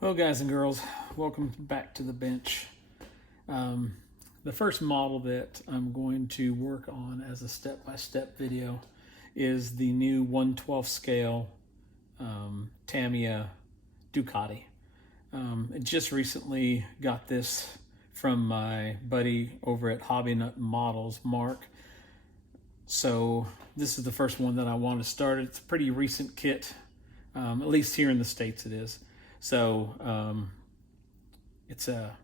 Well, guys and girls, welcome back to the bench. The first model that I'm going to work on as a step-by-step video is the new 1/12 scale Tamiya DUCATI. I just recently got this from my buddy over at Hobby Nut Models, Mark. So this is the first one that I want to start. It's a pretty recent kit, at least here in the States it is. So it's a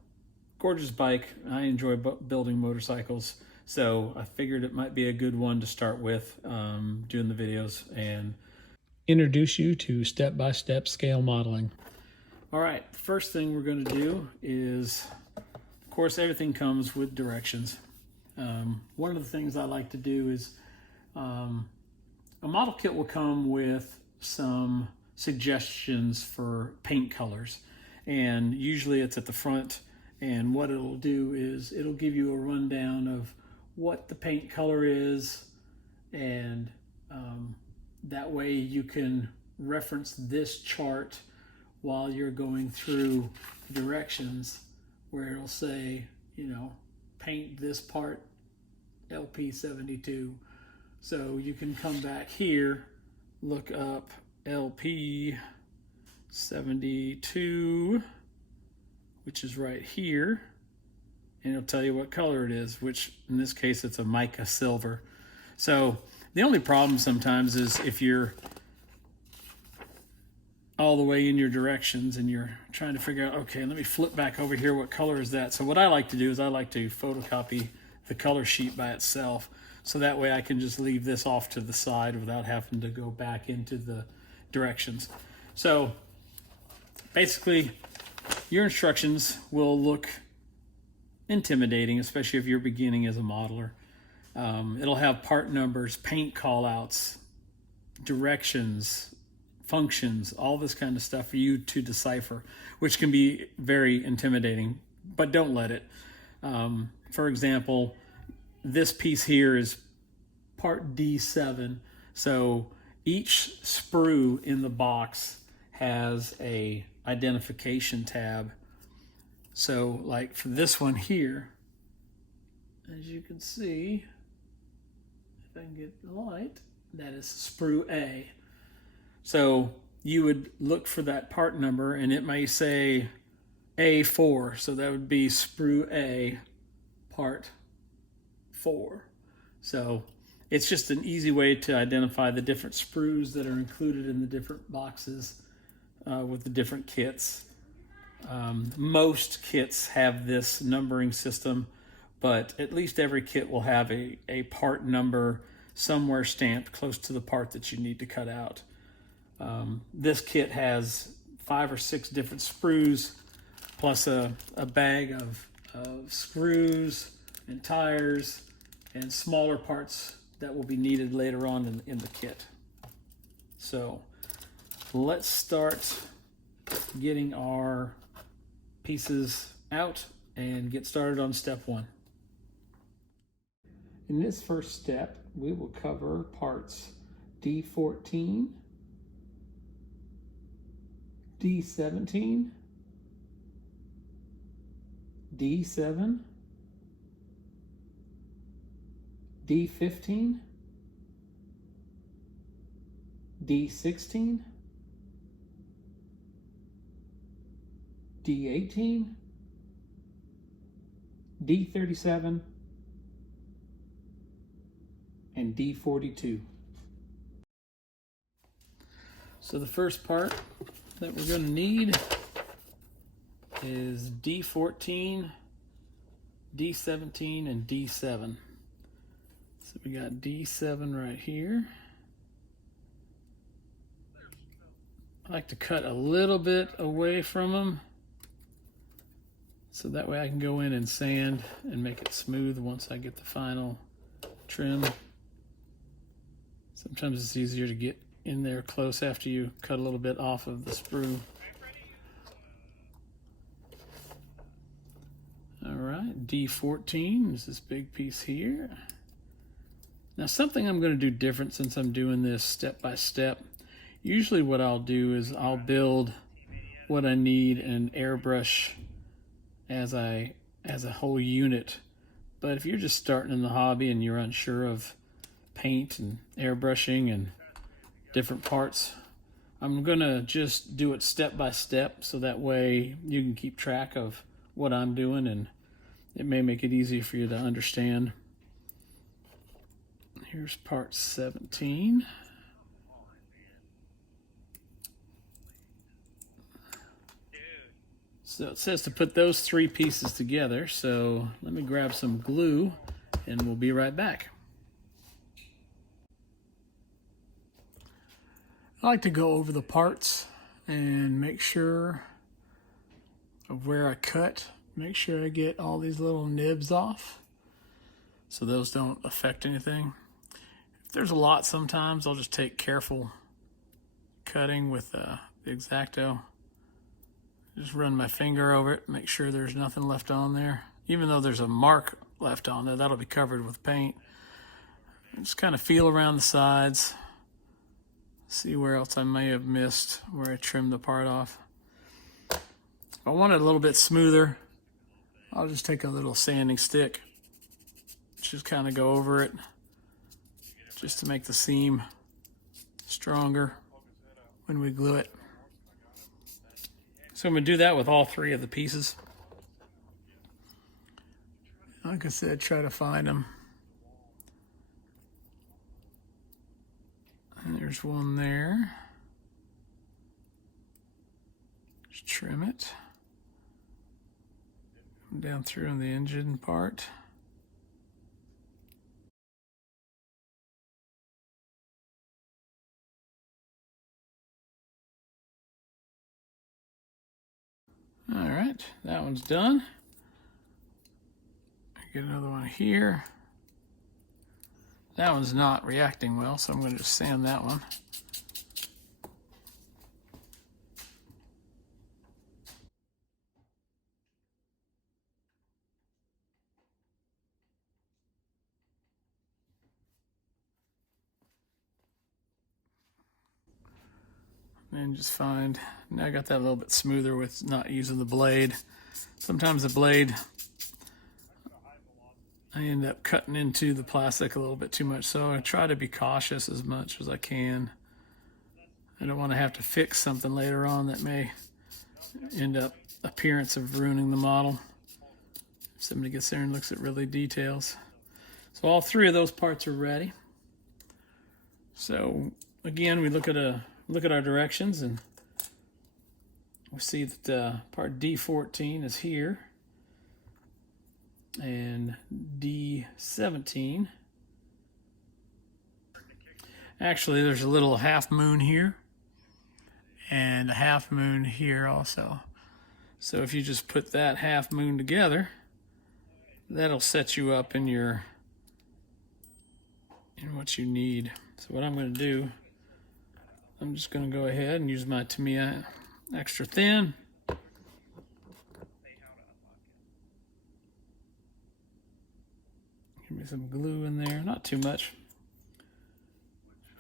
gorgeous bike. I enjoy building motorcycles, so I figured it might be a good one to start with, doing the videos and introduce you to step-by-step scale modeling. All right, the first thing we're going to do is, of course, everything comes with directions. One of the things I like to do is a model kit will come with some suggestions for paint colors, and usually it's at the front, and what it'll do is it'll give you a rundown of what the paint color is, and that way you can reference this chart while you're going through the directions, where it'll say, you know, paint this part LP72. So you can come back here, look up LP72, which is right here, and it'll tell you what color it is, which in this case it's a mica silver. So the only problem sometimes is if you're all the way in your directions and you're trying to figure out, okay, let me flip back over here, what color is that? So what I like to do is I like to photocopy the color sheet by itself, so that way I can just leave this off to the side without having to go back into the directions. So basically your instructions will look intimidating, especially if you're beginning as a modeler. It'll have part numbers, paint callouts, directions, functions, all this kind of stuff for you to decipher, which can be very intimidating, but don't let it. For example, this piece here is part D7. So each sprue in the box has a identification tab. So like for this one here, as you can see, if I can get the light, that is sprue A. So you would look for that part number, and it may say A4, so that would be sprue A part 4. So it's just an easy way to identify the different sprues that are included in the different boxes with the different kits. Most kits have this numbering system, but at least every kit will have a part number somewhere stamped close to the part that you need to cut out. This kit has 5 or 6 different sprues, plus a bag of screws and tires and smaller parts that will be needed later on in the kit. So let's start getting our pieces out and get started on step 1. In this first step, we will cover parts D14, D17, D7, D15, D16, D18, D37, and D42. So the first part that we're going to need is D14, D17, and D7. So we got D7 right here. I like to cut a little bit away from them, so that way I can go in and sand and make it smooth once I get the final trim. Sometimes it's easier to get in there close after you cut a little bit off of the sprue. All right, D14 is this big piece here. Now something I'm going to do different since I'm doing this step by step. Usually what I'll do is I'll build what I need and airbrush as a whole unit. But if you're just starting in the hobby and you're unsure of paint and airbrushing and different parts, I'm gonna just do it step by step so that way you can keep track of what I'm doing, and it may make it easier for you to understand. Here's part 17. So it says to put those 3 pieces together, so let me grab some glue and we'll be right back. I like to go over the parts and make sure of where I cut. Make sure I get all these little nibs off so those don't affect anything. If there's a lot, sometimes I'll just take careful cutting with the X-Acto. Just run my finger over it, make sure there's nothing left on there. Even though there's a mark left on there, that'll be covered with paint. Just kind of feel around the sides, see where else I may have missed, where I trimmed the part off. If I want it a little bit smoother, I'll just take a little sanding stick, just kind of go over it, just to make the seam stronger when we glue it. So I'm going to do that with all 3 of the pieces. Like I said, try to find them. And there's one there. Just trim it. Come down through on the engine part. All right, that one's done. Get another one here. That one's not reacting well, so I'm going to just sand that one. And just find, now I got that a little bit smoother with not using the blade. Sometimes the blade, I end up cutting into the plastic a little bit too much, so I try to be cautious as much as I can. I don't want to have to fix something later on that may end up appearance of ruining the model. If somebody gets there and looks at really details. So all 3 of those parts are ready. So again, we look at our directions, and we see that part D14 is here, and D17. Actually, there's a little half moon here, and a half moon here also. So if you just put that half moon together, that'll set you up in what you need. So what I'm going to do, I'm just going to go ahead and use my Tamiya extra thin. Give me some glue in there, not too much.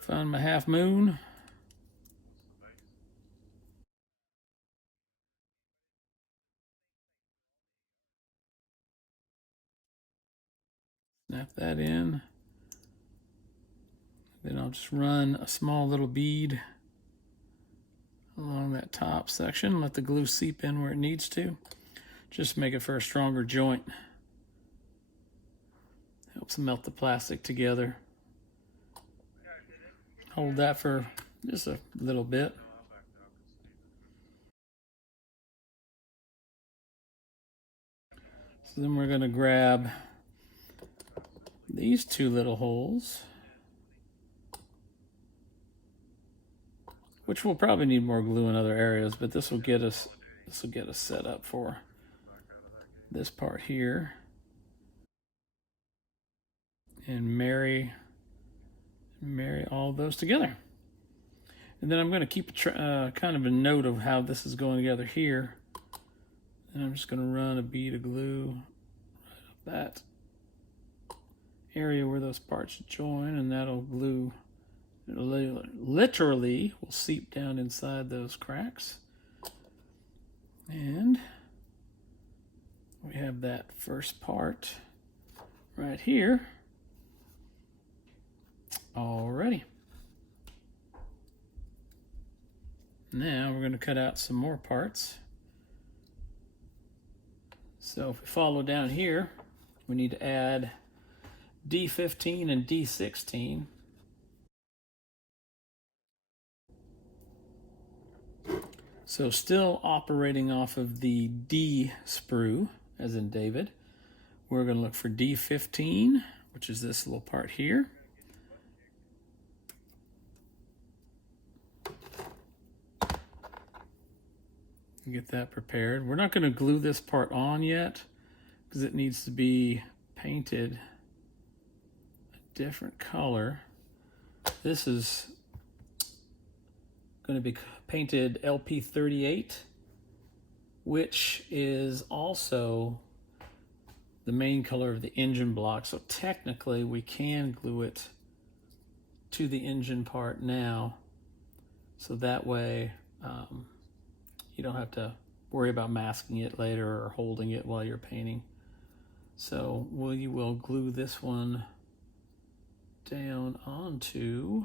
Find my half moon. Snap that in. Then I'll just run a small little bead along that top section. Let the glue seep in where it needs to. Just make it for a stronger joint. Helps melt the plastic together. Hold that for just a little bit. So then we're going to grab these 2 little holes, which we'll probably need more glue in other areas, but this will get us set up for this part here. And marry all those together. And then I'm going to keep kind of a note of how this is going together here. And I'm just going to run a bead of glue right up that area where those parts join, and that'll glue. It literally will seep down inside those cracks. And we have that first part right here already. Now we're going to cut out some more parts. So if we follow down here, we need to add D15 and D16. So still operating off of the D sprue, as in David, we're going to look for D15, which is this little part here. Get that prepared. We're not going to glue this part on yet because it needs to be painted a different color. This is going to be painted LP38, which is also the main color of the engine block. So technically we can glue it to the engine part now. So that way you don't have to worry about masking it later or holding it while you're painting. So we will glue this one down onto,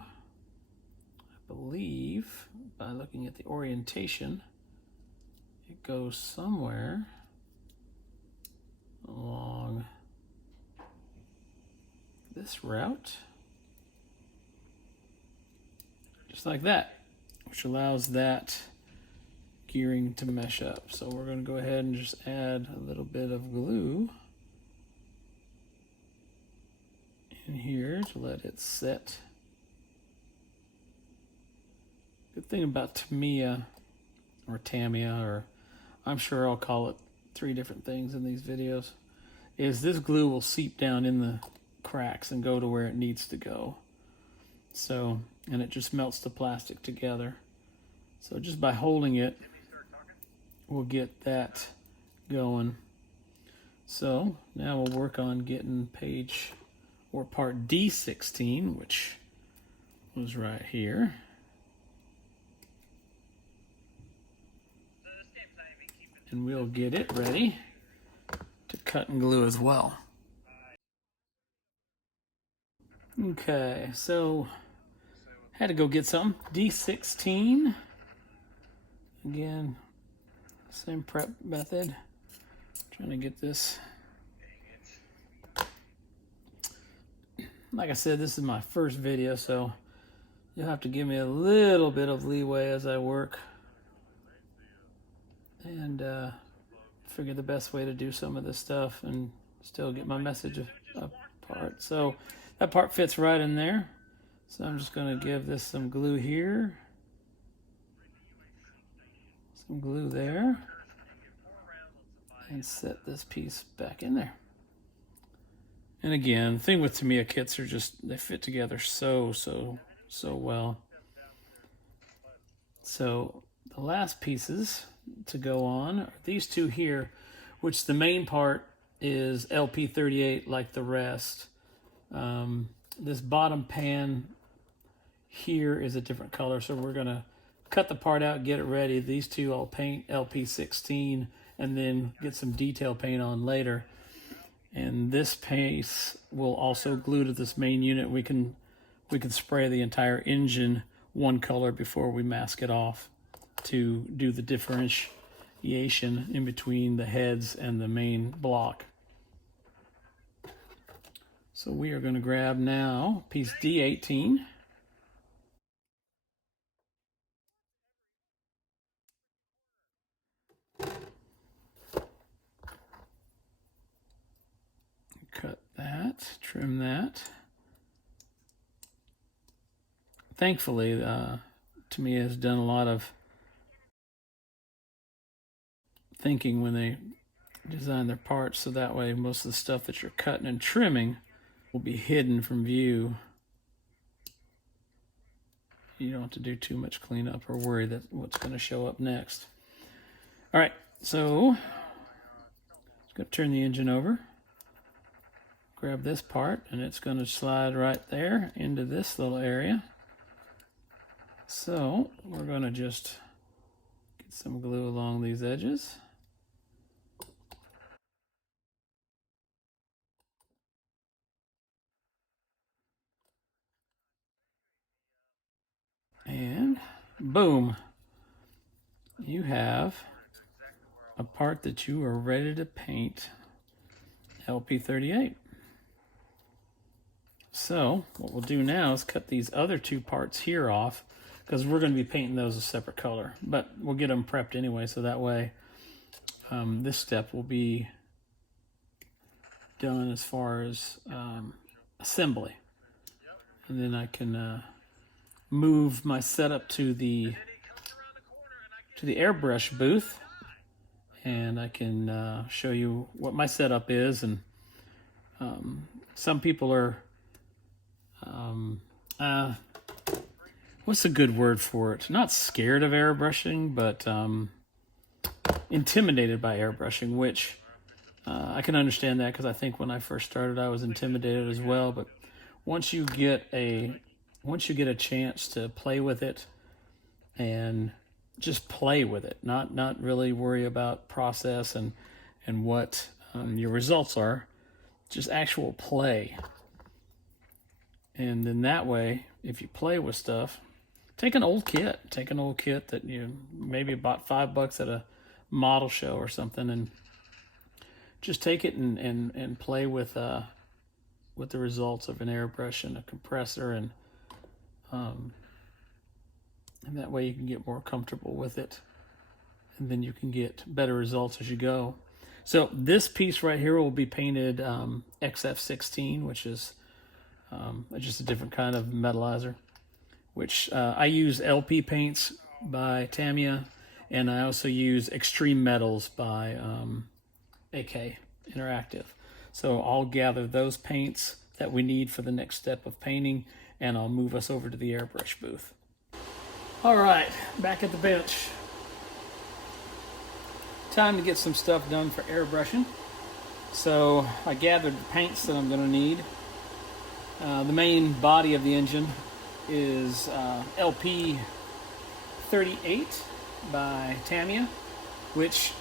I believe, by looking at the orientation, it goes somewhere along this route, just like that, which allows that gearing to mesh up. So we're going to go ahead and just add a little bit of glue in here to let it set. Good thing about Tamiya, or Tamiya, or I'm sure I'll call it 3 different things in these videos, is this glue will seep down in the cracks and go to where it needs to go. So, and it just melts the plastic together. So just by holding it, we'll get that going. So now we'll work on getting page or part D16, which was right here. And we'll get it ready to cut and glue as well. Okay, so had to go get some. D16. Again, same prep method. Trying to get this. Like I said, this is my first video, so you'll have to give me a little bit of leeway as I work and figure the best way to do some of this stuff and still get my message apart. So that part fits right in there. So I'm just going to give this some glue here, some glue there, and set this piece back in there. And again, the thing with Tamiya kits are just, they fit together so well. So the last pieces to go on are these two here, which the main part is LP38 like the rest. This bottom pan here is a different color, so we're gonna cut the part out, get it ready. These two I'll paint LP16 and then get some detail paint on later. And this piece will also glue to this main unit. We can spray the entire engine one color before we mask it off to do the differentiation in between the heads and the main block. So we are going to grab now piece D18. Cut that, trim that. Thankfully, Tamiya has done a lot of thinking when they design their parts, so that way most of the stuff that you're cutting and trimming will be hidden from view. You don't have to do too much cleanup or worry that what's going to show up next. All right, so just going to turn the engine over. Grab this part, and it's going to slide right there into this little area. So we're going to just some glue along these edges. And boom, you have a part that you are ready to paint LP38. So what we'll do now is cut these other two parts here off, because we're going to be painting those a separate color, but we'll get them prepped anyway, so that way this step will be done as far as assembly. And then I can move my setup to the airbrush booth, and I can show you what my setup is. And some people are what's a good word for it? Not scared of airbrushing, but intimidated by airbrushing, which I can understand that, because I think when I first started I was intimidated as well. But once you get a chance to play with it and just play with it, not really worry about process and what your results are, just actual play. And then that way, if you play with stuff, take an old kit that you maybe bought $5 at a model show or something, and just take it and play with the results of an airbrush and a compressor, and that way you can get more comfortable with it, and then you can get better results as you go. So this piece right here will be painted XF16, which is just a different kind of metallizer, which I use LP paints by Tamiya, and I also use Extreme Metals by AK Interactive. So I'll gather those paints that we need for the next step of painting, and I'll move us over to the airbrush booth. All right, back at the bench. Time to get some stuff done for airbrushing. So I gathered the paints that I'm going to need. The main body of the engine is LP38 by Tamiya, which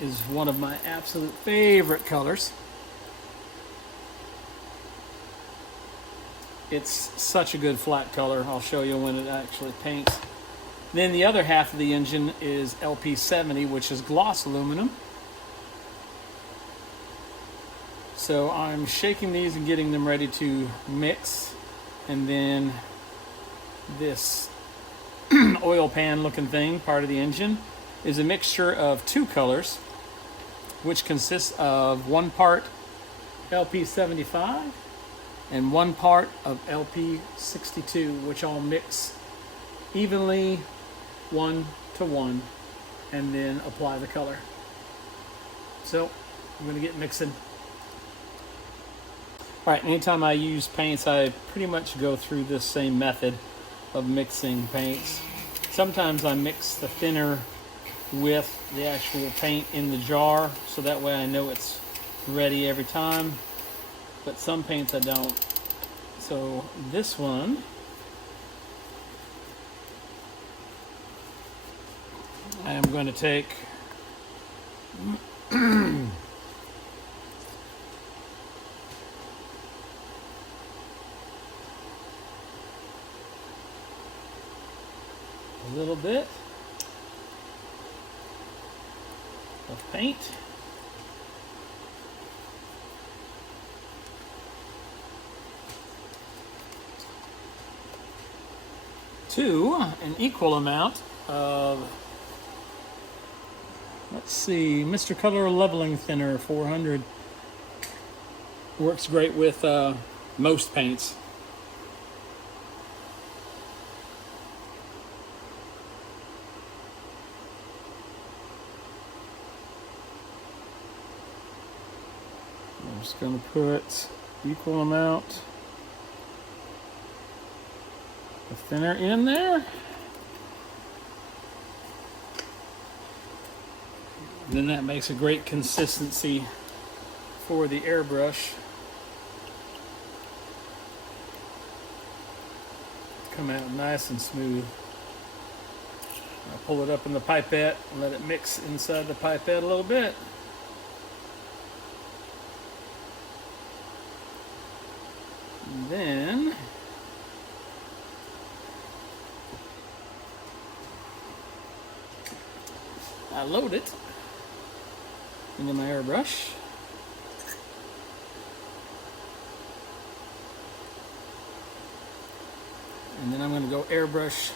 is one of my absolute favorite colors. It's such a good flat color. I'll show you when it actually paints. Then the other half of the engine is LP70, which is gloss aluminum. So I'm shaking these and getting them ready to mix. And then this oil pan looking thing, part of the engine, is a mixture of two colors, which consists of one part LP75 and one part of LP62, which I'll mix evenly 1 to 1 and then apply the color. So I'm going to get mixing. All right, anytime I use paints, I pretty much go through this same method of mixing paints. Sometimes I mix the thinner with the actual paint in the jar, so that way I know it's ready every time. But some paints I don't. So this one, I am going to take a little bit of paint. To an equal amount of, let's see, Mr. Color Leveling Thinner 400. Works great with most paints. I'm just going to put equal amount of thinner in there. Then that makes a great consistency for the airbrush. Come out nice and smooth. I'll pull it up in the pipette and let it mix inside the pipette a little bit. And then I load it into my airbrush. And then I'm going to go airbrush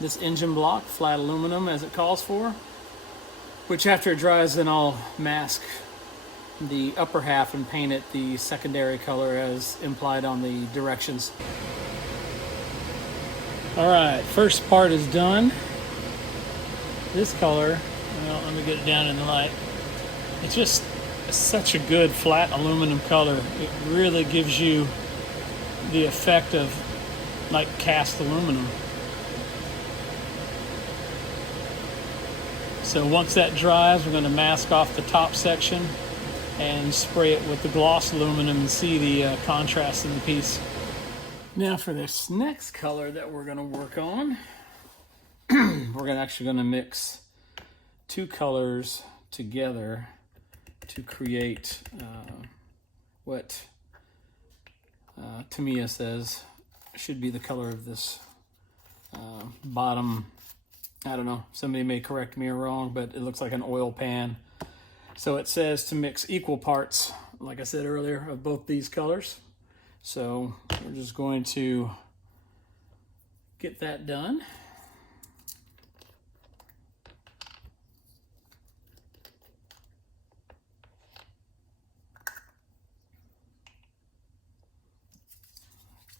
this engine block, flat aluminum as it calls for, which after it dries, then I'll mask the upper half and paint it the secondary color as implied on the directions. All right, first part is done. This color, well, let me get it down in the light. It's just such a good flat aluminum color. It really gives you the effect of like cast aluminum. So once that dries, we're going to mask off the top section and spray it with the gloss aluminum and see the contrast in the piece. Now for this next color that we're going to work on, we're actually going to mix two colors together to create what Tamiya says should be the color of this bottom. I don't know, somebody may correct me or wrong, but it looks like an oil pan. So it says to mix equal parts, like I said earlier, of both these colors. So we're just going to get that done.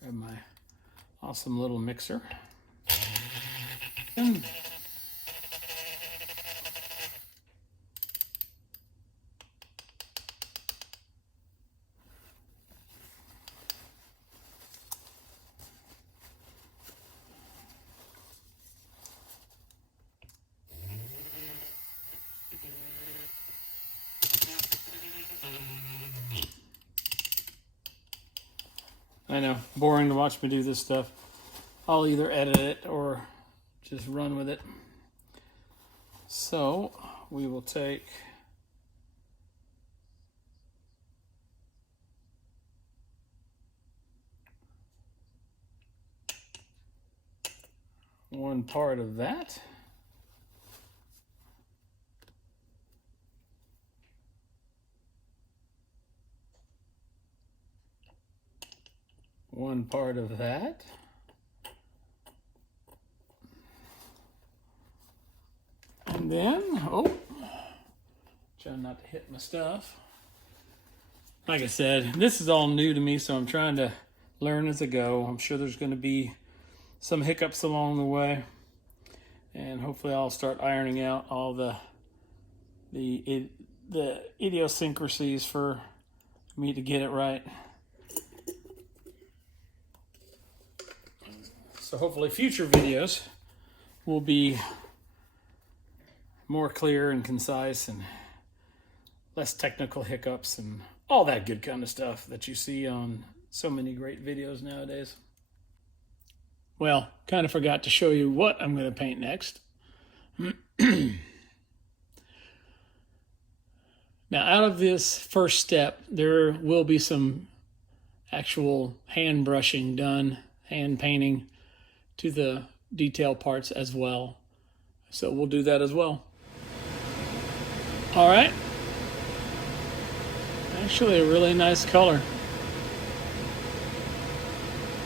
Grab my awesome little mixer. I know, boring to watch me do this stuff. I'll either edit it or just run with it. So we will take one part of that. One part of that. And then, trying not to hit my stuff. Like I said, this is all new to me, so I'm trying to learn as I go. I'm sure there's going to be some hiccups along the way, and hopefully I'll start ironing out all the idiosyncrasies for me to get it right. So hopefully future videos will be more clear and concise and less technical hiccups and all that good kind of stuff that you see on so many great videos nowadays. Well, kind of forgot to show you what I'm going to paint next. Now, out of this first step, there will be some actual hand brushing done, hand painting to the detail parts as well. So we'll do that as well. All right. Actually a really nice color.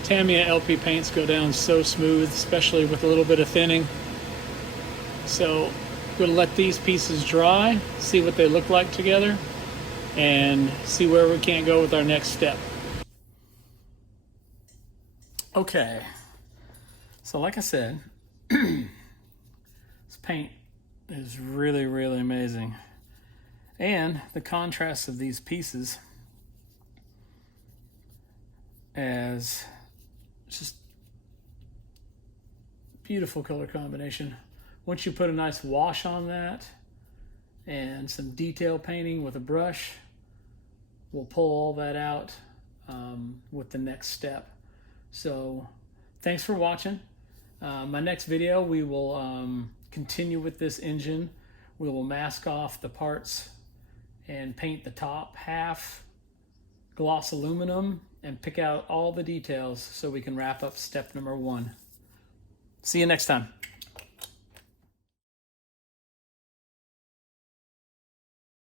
Tamiya LP paints go down so smooth, especially with a little bit of thinning. So we'll let these pieces dry, see what they look like together, and see where we can go with our next step. Okay. So like I said, this paint is really, really amazing. And the contrast of these pieces as just beautiful color combination. Once you put a nice wash on that and some detail painting with a brush, we'll pull all that out with the next step. So thanks for watching. My next video, we will continue with this engine. We will mask off the parts and paint the top half gloss aluminum and pick out all the details so we can wrap up step number 1. See you next time.